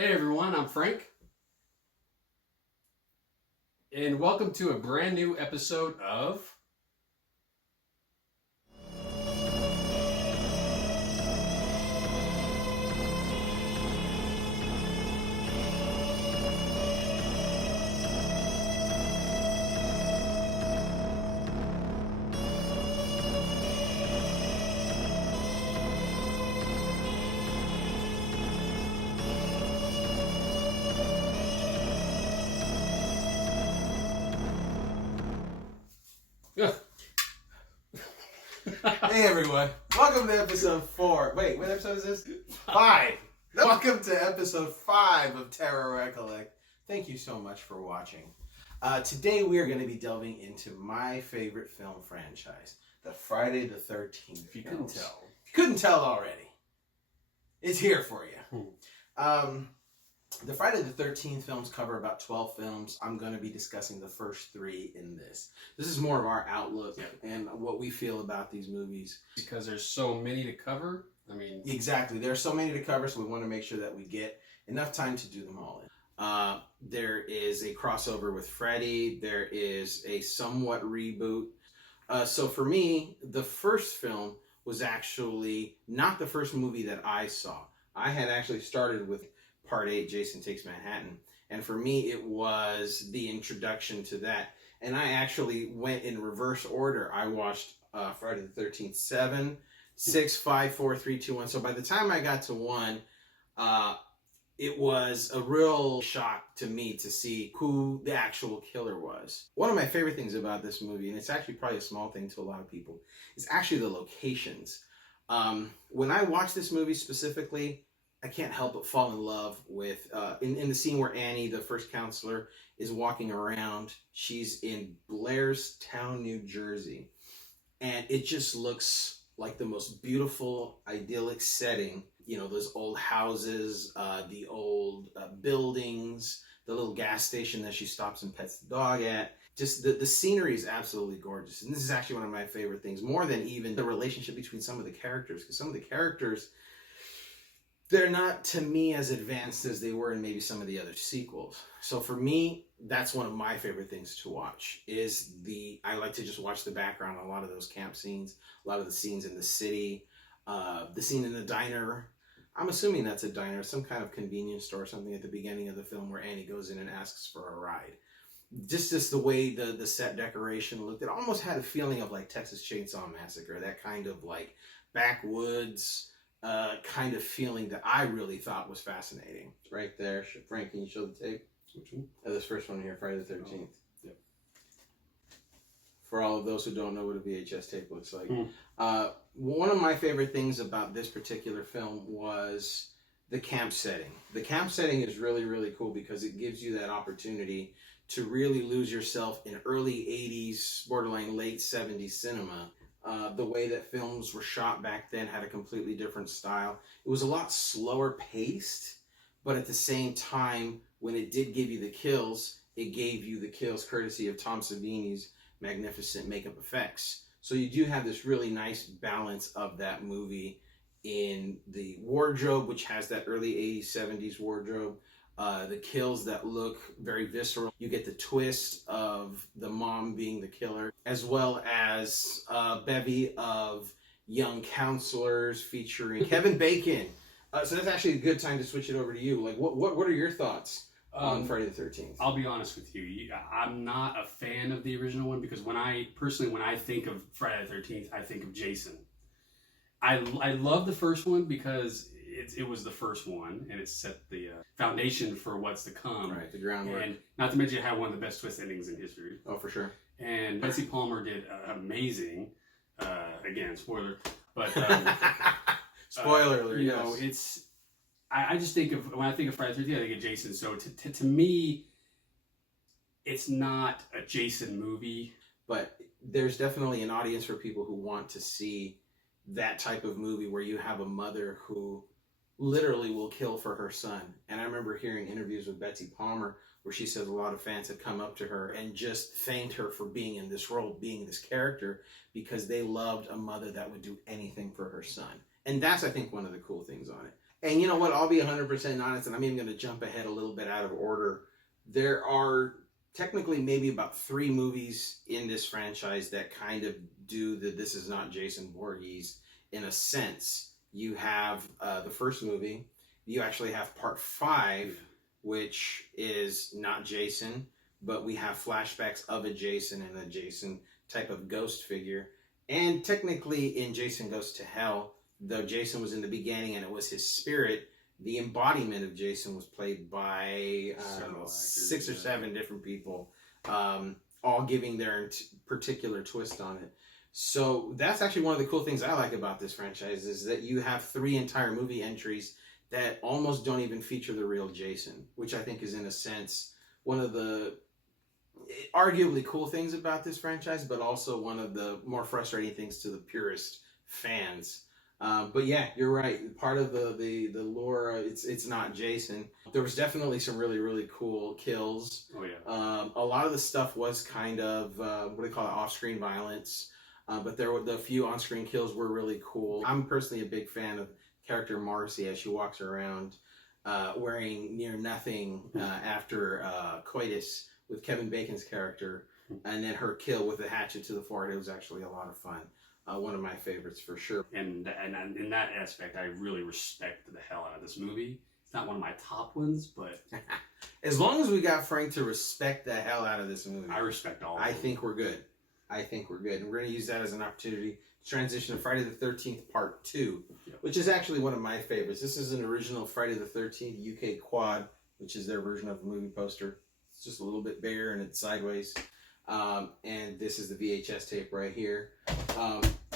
Hey everyone, I'm Frank, and welcome to a brand new episode of Hey everyone, welcome to episode 4. Wait, what episode is this? 5. Welcome to episode 5 of Terror Recollect. Thank you so much for watching. Today we are going to be delving into my favorite film franchise, the Friday the 13th. If you couldn't tell. If you couldn't tell already, it's here for you. The Friday the 13th films cover about 12 films. I'm going to be discussing the first 3 in this. This is more of our outlook and what we feel about these movies. Because there's so many to cover. Exactly. There are so many to cover, so we want to make sure that we get enough time to do them all in. There is a crossover with Freddy. There is a somewhat reboot. So for me, the first film was actually not the first movie that I saw. I had actually started with Part 8, Jason Takes Manhattan. And for me, it was the introduction to that. And I actually went in reverse order. I watched Friday the 13th, 7, 6, 5, 4, 3, 2, 1. So by the time I got to 1, it was a real shock to me to see who the actual killer was. One of my favorite things about this movie, and it's actually probably a small thing to a lot of people, is actually the locations. When I watched this movie specifically, I can't help but fall in love with, in the scene where Annie, the first counselor, is walking around. She's in Blairstown, New Jersey. And it just looks like the most beautiful, idyllic setting. You know, those old houses, the old buildings, the little gas station that she stops and pets the dog at. Just the scenery is absolutely gorgeous. And this is actually one of my favorite things, more than even the relationship between some of the characters. Because some of the characters, they're not, to me, as advanced as they were in maybe some of the other sequels. So for me, that's one of my favorite things to watch, is I like to just watch the background on a lot of those camp scenes, a lot of the scenes in the city, the scene in the diner. I'm assuming that's a diner, some kind of convenience store or something at the beginning of the film where Annie goes in and asks for a ride. Just the way the set decoration looked, it almost had a feeling of like Texas Chainsaw Massacre, that kind of like backwoods kind of feeling that I really thought was fascinating. Right there. Frank, can you show the tape? Which one? This first one here, Friday the 13th. Oh, yep. For all of those who don't know what a VHS tape looks like. One of my favorite things about this particular film was the camp setting. The camp setting is really, really cool because it gives you that opportunity to really lose yourself in early 80s, borderline late 70s cinema. The way that films were shot back then had a completely different style. It was a lot slower paced, but at the same time, when it did give you the kills, it gave you the kills courtesy of Tom Savini's magnificent makeup effects. So you do have this really nice balance of that movie in the wardrobe, which has that early 80s, 70s wardrobe. The kills that look very visceral. You get the twist of the mom being the killer, as well as a bevy of young counselors featuring Kevin Bacon. So that's actually a good time to switch it over to you. Like, what are your thoughts on Friday the 13th? I'll be honest with you. I'm not a fan of the original one because when I think of Friday the 13th, I think of Jason. I love the first one because it was the first one, and it set the foundation for what's to come. Right, the groundwork. And not to mention it had one of the best twist endings in history. Oh, for sure. And Betsy Palmer did amazing. Again, spoiler. But spoiler alert, you yes. know, it's. I just think of, when I think of Friday the 13th, I think of Jason. So to me, it's not a Jason movie. But there's definitely an audience for people who want to see that type of movie where you have a mother who literally will kill for her son. And I remember hearing interviews with Betsy Palmer where she said a lot of fans had come up to her and just thanked her for being in this role, being this character, because they loved a mother that would do anything for her son. And that's, I think, one of the cool things on it. And you know what? I'll be 100% honest, and I'm even going to jump ahead a little bit out of order. There are technically maybe about 3 movies in this franchise that kind of do the "This is not Jason Voorhees" in a sense. You have the first movie. You actually have part 5, which is not Jason, but we have flashbacks of a Jason and a Jason type of ghost figure. And technically in Jason Goes to Hell, though Jason was in the beginning and it was his spirit, the embodiment of Jason was played by 6 or 7 different people, all giving their particular twist on it. So that's actually one of the cool things I like about this franchise, is that you have 3 entire movie entries that almost don't even feature the real Jason, which I think is, in a sense, one of the arguably cool things about this franchise, but also one of the more frustrating things to the purist fans. But yeah, you're right. Part of the lore, it's not Jason. There was definitely some really, really cool kills. Oh yeah. A lot of the stuff was kind of what do they call it, off-screen violence. But the few on-screen kills were really cool. I'm personally a big fan of character Marcy as she walks around wearing near nothing after coitus with Kevin Bacon's character, and then her kill with the hatchet to the forehead. It was actually a lot of fun. One of my favorites for sure. And in that aspect, I really respect the hell out of this movie. It's not one of my top ones, but as long as we got Frank to respect the hell out of this movie, I respect all of I them. think we're good. I think we're good. And we're going to use that as an opportunity to transition to Friday the 13th Part 2, which is actually one of my favorites. This is an original Friday the 13th UK quad, which is their version of the movie poster. It's just a little bit bigger and it's sideways. And this is the VHS tape right here.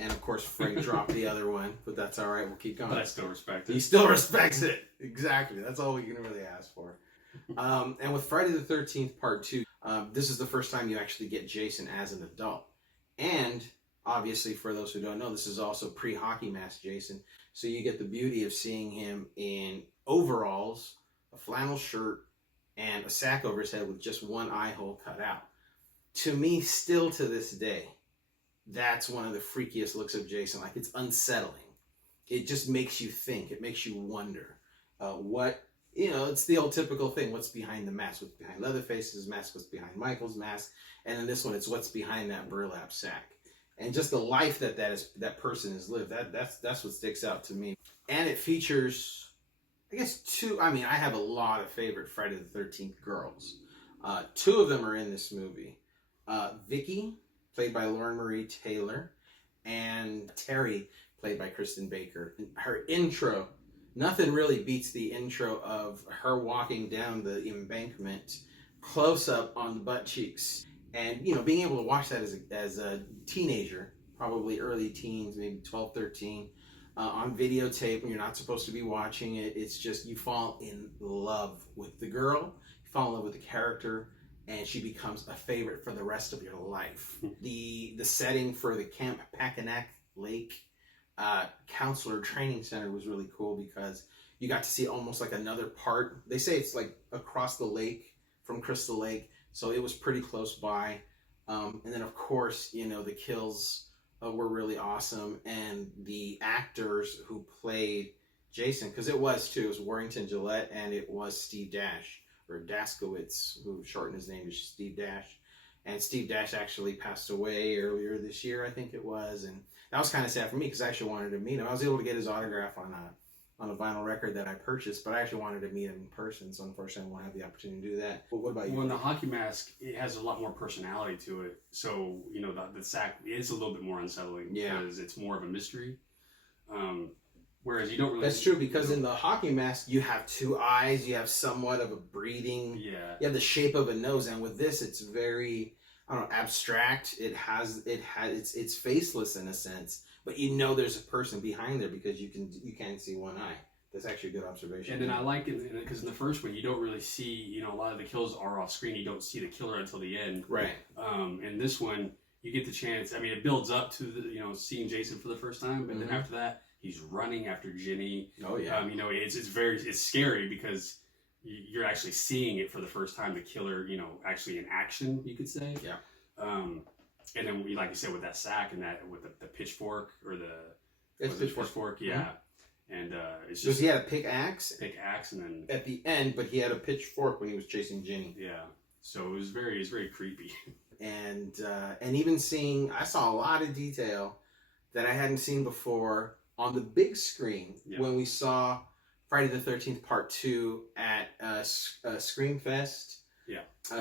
And of course, Frank dropped the other one, but that's all right. We'll keep going. But I still respect it. He still respects it. Exactly. That's all we can really ask for. And with Friday the 13th Part 2, this is the first time you actually get Jason as an adult. And obviously, for those who don't know, this is also pre-hockey mask Jason. So you get the beauty of seeing him in overalls, a flannel shirt, and a sack over his head with just one eye hole cut out. To me, still to this day, that's one of the freakiest looks of Jason. Like, it's unsettling. It just makes you think. It makes you wonder what, it's the old typical thing. What's behind the mask? What's behind Leatherface's mask? What's behind Michael's mask? And in this one, it's what's behind that burlap sack. And just the life that person has lived. That's what sticks out to me. And it features, I guess, 2. I mean, I have a lot of favorite Friday the 13th girls. 2 of them are in this movie. Vicky, played by Lauren Marie Taylor, and Terry, played by Kristen Baker. Her intro, nothing really beats the intro of her walking down the embankment, close up on the butt cheeks. And, being able to watch that as a teenager, probably early teens, maybe 12, 13, on videotape when you're not supposed to be watching it, it's just, you fall in love with the girl, you fall in love with the character, and she becomes a favorite for the rest of your life. The setting for the Camp Packanack Lake Counselor Training Center was really cool because you got to see almost like another part. They say it's like across the lake from Crystal Lake, so it was pretty close by. And then, of course, the kills were really awesome. And the actors who played Jason, because it was Warrington Gillette and it was Steve Dash, or Daskowitz, who shortened his name to Steve Dash. And Steve Dash actually passed away earlier this year, I think it was. And that was kind of sad for me because I actually wanted to meet him. I was able to get his autograph on a vinyl record that I purchased, but I actually wanted to meet him in person. So unfortunately, I won't have the opportunity to do that. But what about you? Well, in the hockey mask, it has a lot more personality to it. So, the sack is a little bit more unsettling because it's more of a mystery. Whereas you don't really... That's true, because in the hockey mask, you have 2 eyes, you have somewhat of a breathing... Yeah. You have the shape of a nose, and with this, it's very, abstract. It's faceless in a sense, but there's a person behind there because you can't see one eye. That's actually a good observation. And then I like it, because in the first one, you don't really see, a lot of the kills are off screen. You don't see the killer until the end. Right. In this one, you get the chance, it builds up to seeing Jason for the first time, but then after that, he's running after Ginny. Oh yeah. It's scary because you're actually seeing it for the first time. The killer, actually in action, you could say. Yeah. And then like you said, with that sack and that with the pitchfork or the pitchfork. Yeah. and it's Because just he had a pickaxe pickaxe, and then at the end, but he had a pitchfork when he was chasing Ginny. yeah. So it was very creepy. And even seeing, I saw a lot of detail that I hadn't seen before on the big screen when we saw Friday the 13th Part 2 at Screamfest.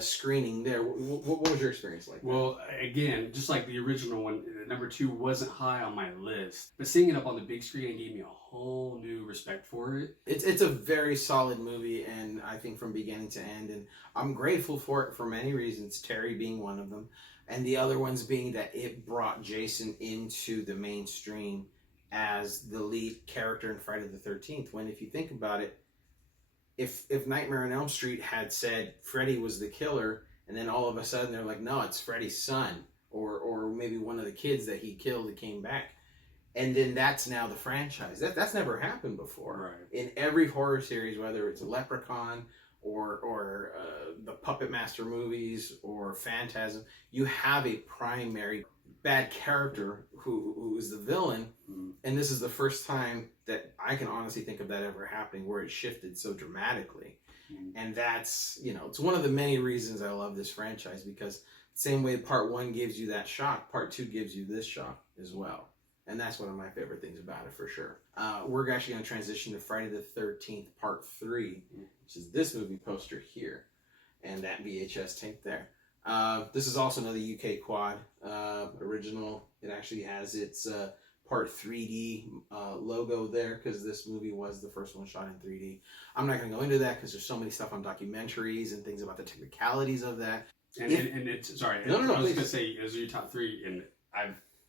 Screening there. What was your experience like? Well, again, just like the original one, number 2 wasn't high on my list, but seeing it up on the big screen gave me a whole new respect for it. It's a very solid movie, and I think from beginning to end, and I'm grateful for it for many reasons, Terry being one of them, and the other ones being that it brought Jason into the mainstream as the lead character in Friday the 13th, when if you think about it, if Nightmare on Elm Street had said Freddy was the killer, and then all of a sudden they're like, no, it's Freddy's son, or maybe one of the kids that he killed that came back, and then that's now the franchise. That's never happened before. Right. In every horror series, whether it's a Leprechaun or the Puppet Master movies or Phantasm, you have a primary bad character who is the villain, and this is the first time that I can honestly think of that ever happening where it shifted so dramatically. And that's, it's one of the many reasons I love this franchise, because same way Part 1 gives you that shock, Part 2 gives you this shock as well. And that's one of my favorite things about it, for sure. We're actually going to transition to Friday the 13th Part 3, which is this movie poster here, and that VHS tape there. This is also another UK quad original. It actually has its Part 3D logo there, because this movie was the first one shot in 3D. I'm not going to go into that because there's so many stuff on documentaries and things about the technicalities of that. And it's sorry. No, I was please. going to say, those are your top 3, and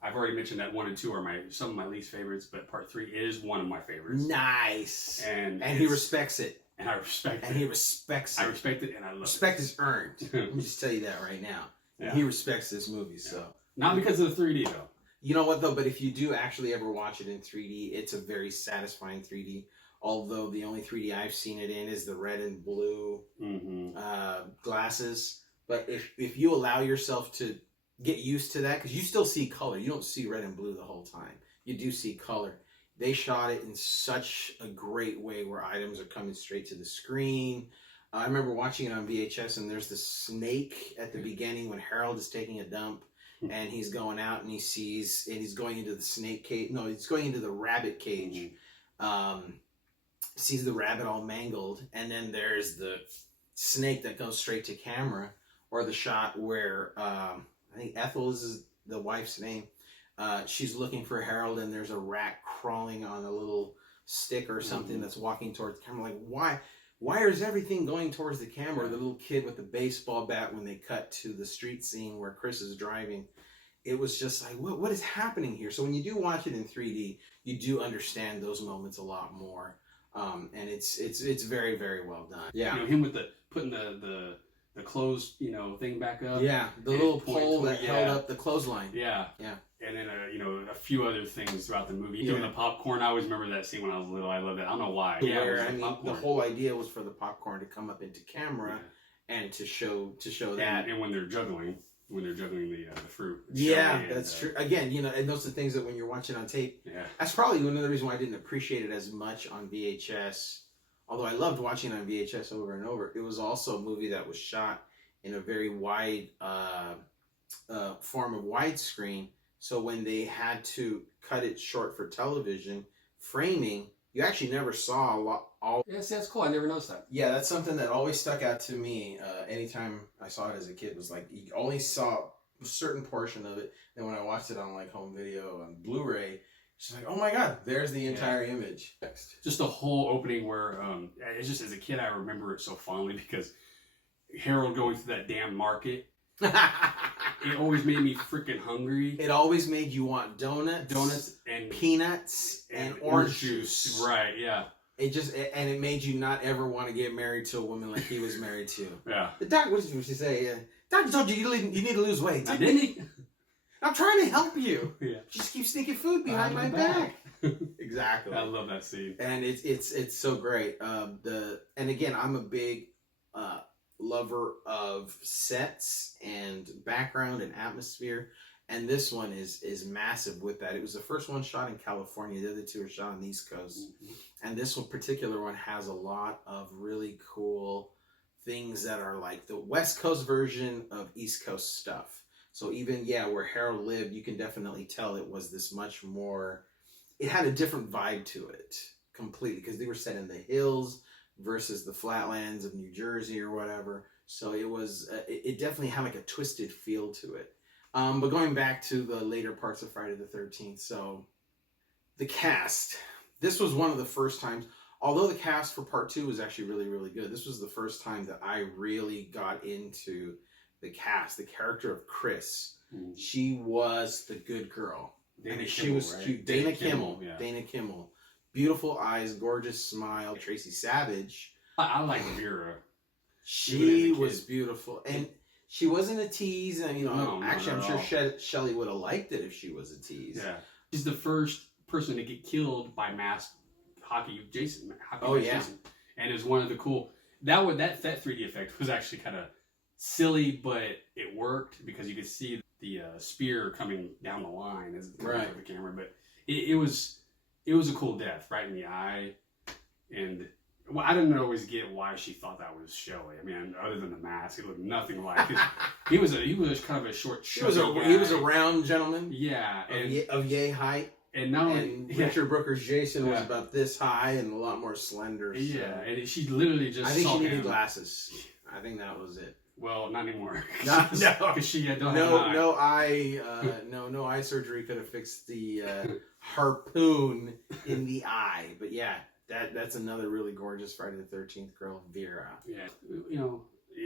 I've already mentioned that 1 and 2 are some of my least favorites, but Part 3 is one of my favorites. Nice. And he respects it. And I respect it. And he respects it. I respect it, and I love Respect is earned. Let me just tell you that right now. Yeah. He respects this movie, so. Not because of the 3D, though. You know what, though? But if you do actually ever watch it in 3D, it's a very satisfying 3D. Although the only 3D I've seen it in is the red and blue glasses. But if you allow yourself to get used to that, because you still see color. You don't see red and blue the whole time. You do see color. They shot it in such a great way where items are coming straight to the screen. I remember watching it on VHS, and there's the snake at the beginning when Harold is taking a dump, and he's going out and he's going into the snake cage. No, he's going into the rabbit cage. Sees the rabbit all mangled, and then there's the snake that goes straight to camera, or the shot where I think Ethel is the wife's name. She's looking for Harold, and there's a rat crawling on a little stick or something that's walking towards the camera. Like, why is everything going towards the camera? The little kid with the baseball bat when they cut to the street scene where Chris is driving. It was just like, what is happening here? So when you do watch it in 3D, you do understand those moments a lot more. And it's very, very well done. Yeah. Him with putting the clothes, thing back up. Yeah, the little pole that held up the clothesline. Yeah. Yeah. And then, a few other things throughout the movie. Doing the popcorn. I always remember that scene when I was little. I love that. I don't know why. The whole idea was for the popcorn to come up into camera and to show that. And when they're juggling the fruit. Yeah, that's true. Again, and those are the things that when you're watching on tape, that's probably another reason why I didn't appreciate it as much on VHS. Although I loved watching it on VHS over and over, it was also a movie that was shot in a very wide form of widescreen. So when they had to cut it short for television framing, you actually never saw Yeah, see, that's cool. I never noticed that. Yeah, that's something that always stuck out to me. Anytime I saw it as a kid, was like you only saw a certain portion of it. Then when I watched it on like home video on Blu-ray, it's like, oh my god, there's the entire image. Just the whole opening where it's just, as a kid I remember it so fondly because Harold going through that damn market. It always made me freaking hungry. It always made you want donuts and peanuts and orange juice. Right, yeah. It made you not ever want to get married to a woman like he was married to. Yeah. The doctor, what did she say? Doctor told you need to lose weight. Didn't he? I'm trying to help you. Yeah. Just keep sneaking food behind my back. Exactly. I love that scene. And it's so great. And again, I'm a big lover of sets and background and atmosphere. And this one is massive with that. It was the first one shot in California. The other two are shot on the East Coast. And this one particular one has a lot of really cool things that are like the West Coast version of East Coast stuff. So even, where Harold lived, you can definitely tell it was this much more, it had a different vibe to it completely, because they were set in the hills versus the flatlands of New Jersey or whatever. So it was, it definitely had like a twisted feel to it. But going back to the later parts of Friday the 13th, so the cast. This was one of the first times, although the cast for part 2 was actually really, really good, this was the first time that I really got into the cast. The character of Chris. She was the good girl. Dana she Kimmel, was right? cute. Dana Kimmel. Yeah. Dana Kimmel. Beautiful eyes, gorgeous smile. Tracy Savage. I like Vera. She was beautiful. And she wasn't a tease, and actually, I'm sure Shelley would have liked it if she was a tease. Yeah, she's the first person to get killed by masked hockey Jason. Jason. And it was one of the cool that 3D effect was actually kind of silly, but it worked because you could see the spear coming down the line as it comes over the camera. But it was a cool death right in the eye, and. Well, I didn't always get why she thought that was Shelley. I mean, other than the mask, he looked nothing like. He was kind of a short. He was a round gentleman. Yeah, of yay height. And Richard Brooker's Jason was about this high and a lot more slender. So. Yeah, and she literally just. I think she needed glasses. I think that was it. Well, not anymore. No, because she don't have no eye. No eye surgery could have fixed the harpoon in the eye. But yeah. That's another really gorgeous Friday the 13th girl, Vera. Yeah,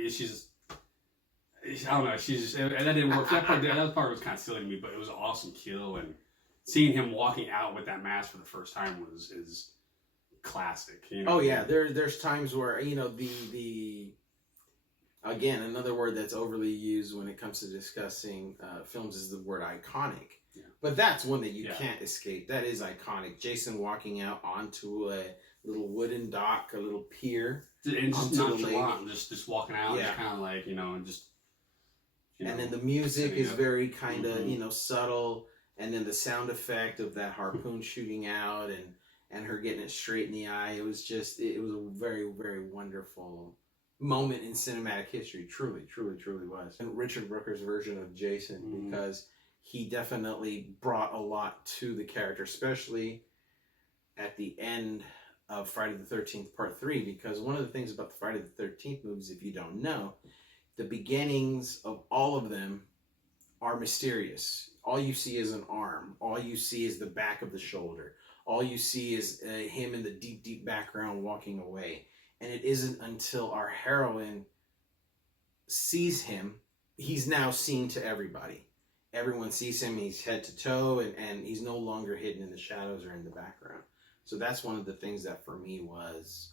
she's. I don't know. She's just, and that didn't work. That part was kind of silly to me, but it was an awesome kill, and seeing him walking out with that mask for the first time is classic. Oh yeah, there's times where the again, another word that's overly used when it comes to discussing films is the word iconic. Yeah. But that's one that you can't escape. That is iconic. Jason walking out onto a little wooden dock, a little pier, and just nonchalant, just walking out, just kind of like and just. And then the music is very kind of subtle, and then the sound effect of that harpoon shooting out and her getting it straight in the eye. It was a very, very wonderful moment in cinematic history. Truly, truly, truly was. And Richard Brooker's version of Jason, because he definitely brought a lot to the character, especially at the end of Friday the 13th Part 3, because one of the things about the Friday the 13th movies, if you don't know, the beginnings of all of them are mysterious. All you see is an arm. All you see is the back of the shoulder. All you see is him in the deep, deep background walking away. And it isn't until our heroine sees him, he's now seen to everybody. Everyone sees him, he's head to toe, and he's no longer hidden in the shadows or in the background. So that's one of the things that for me was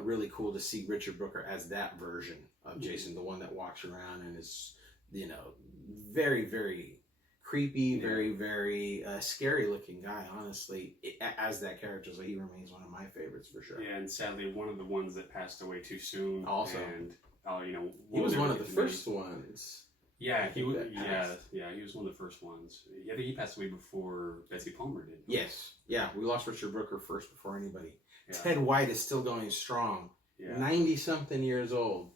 really cool to see Richard Brooker as that version of Jason, the one that walks around and is, very, very creepy, very, very scary looking guy, honestly, as that character. So he remains one of my favorites for sure. Yeah, and sadly, one of the ones that passed away too soon. Also. And, he was one of the first ones. Yeah, he was. He was one of the first ones. I think he passed away before Betsy Palmer did. Yes, we lost Richard Brooker first before anybody. Yeah. Ted White is still going strong. 90-something years old.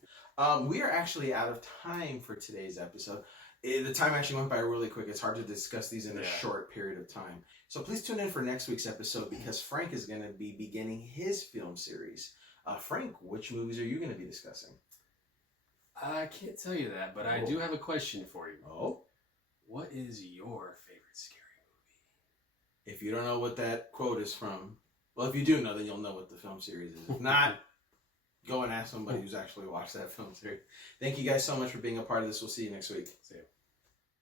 We are actually out of time for today's episode. The time actually went by really quick. It's hard to discuss these in a short period of time. So please tune in for next week's episode, because Frank is going to be beginning his film series. Frank, which movies are you going to be discussing? I can't tell you that, but I do have a question for you. Oh? What is your favorite scary movie? If you don't know what that quote is from, well, if you do know, then you'll know what the film series is. If not, go and ask somebody who's actually watched that film series. Thank you guys so much for being a part of this. We'll see you next week. See you.